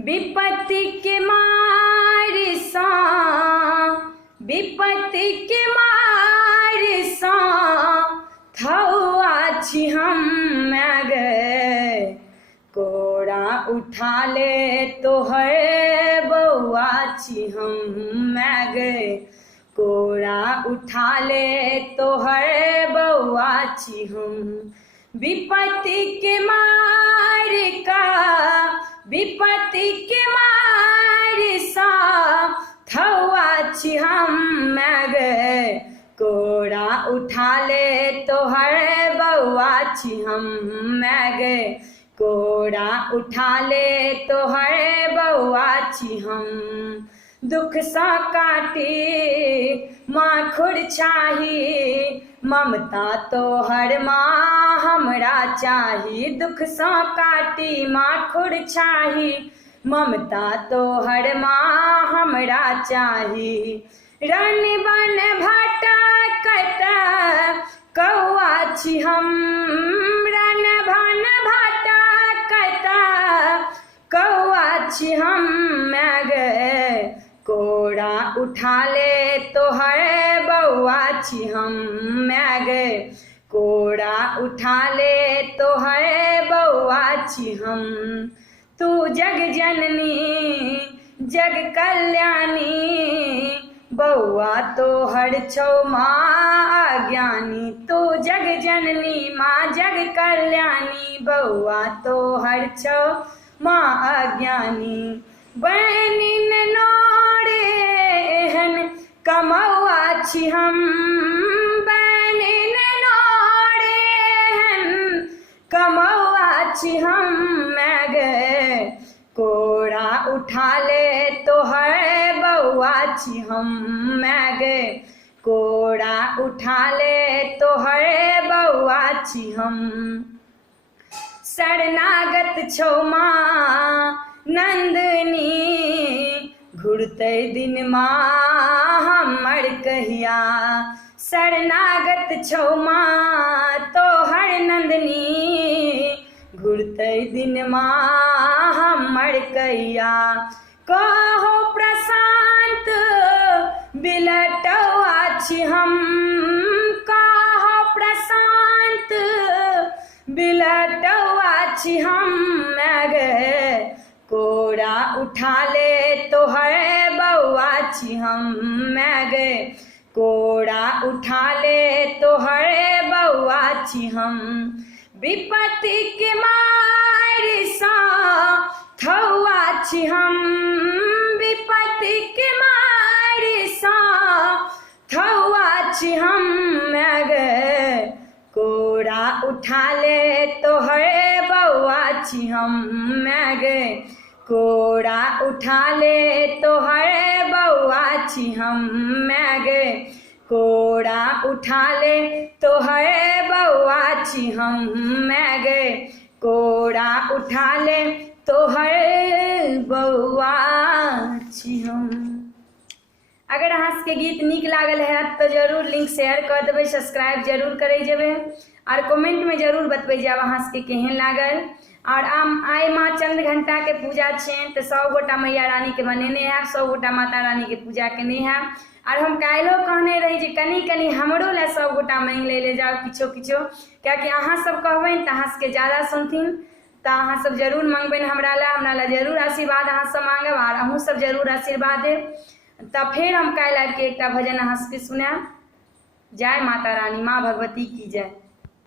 विपत्ति के मार सा, विपत्ति के मार सा थौआ छी हम गे। कोड़ा उठा ले तोहर बौआ छी हम गे। कोड़ा उठा ले तोहर बौआ छी हम। विपत्ति के मार का, विपत्ति के मार सा थौआ छी हम गे। कोड़ा उठा ले तोहर बौआ छी हम गे। कोड़ा उठा ले तोहर बौआ छी हम। दुख सा काटी माखुर चाही, ममता तोहर माँ हमरा चाही। दुख सा काटी माखुर चाही, ममता तोहर माँ हमरा चाही। रन बन भटकत कौआ छी हम, रन बन भटकत कौआ छी हम गे। कोड़ा उठा ले तोहर बौआ छी हम गे। कोड़ा उठा ले तोहर बौआ छी हम। तू जग जननी जग कल्याणी, बौआ तोहर छौ माँ अज्ञानी। तू जग जननी माँ जग कल्याणी, बौआ तोहर छौ माँ अज्ञानी। बहनिन नोरे एहन कमौआ छी हम, बहनिन नोरे एहन कमौआ छी हम गे। कोड़ा उठा ले तोहर बौआ छी हम गे। कोड़ा उठा ले तोहर बौआ छी हम। शरणागत छौ माँ नंदनी, घुरतै दिन माँ हमर कहिया। शरणागत छौ माँ तोहर नंदनी, घुरतै दिन माँ हमर कहिया। कहो प्रशांत बिलटौआ छी हम, कहो प्रशांत बिलटौआ छी हम गे। कोड़ा उठा ले तोहर बौआ छी हम गे। कोड़ा उठा ले तोहर बौआ छी हम। विपत्ति के मार सा थौआ छी हम, विपत्ति के मार सा थौआ छी हम गे। कोड़ा उठा ले तोहर बौआ छी हम गे। कोड़ा उठा ले तोहर बौआ छी हम गे। कोड़ा उठा ले तोहर बौआ छी हम गे। कोड़ा उठा ले तोहर बौआ छी हम। अगर अहाँ सबके गीत नीक लागल है तो जरूर लिंक शेयर कर देबै, सब्सक्राइब जरूर करे जेबै और कमेंट में जरूर बतबै जे अहाँ सबके केहन लागल। और आइ माँ चंद्र घंटा के पूजा छे तो 100 गोटा मैया रानी के बनेने हैं, 100 गोटा माता रानी के पूजा केने हैं। और हम काल्हो कहने रही जे कनी कनी हमरो ले 100 गोटा मांग ले जाओ किछो किछो, क्या अहाँ सब कहबै तो अहाँ सबके ज्यादा सुनथिन। तो अहाँ सब जरूर मंगबै हमरा ला जरूर आशीर्वाद अहाँ सब मांगब और अहूँ सब जरूर आशीर्वाद देब। तो फिर हम काल्हि आबि के एक भजन अहाँ सबके सुनाएब। जय माता रानी, माँ भगवती की जय।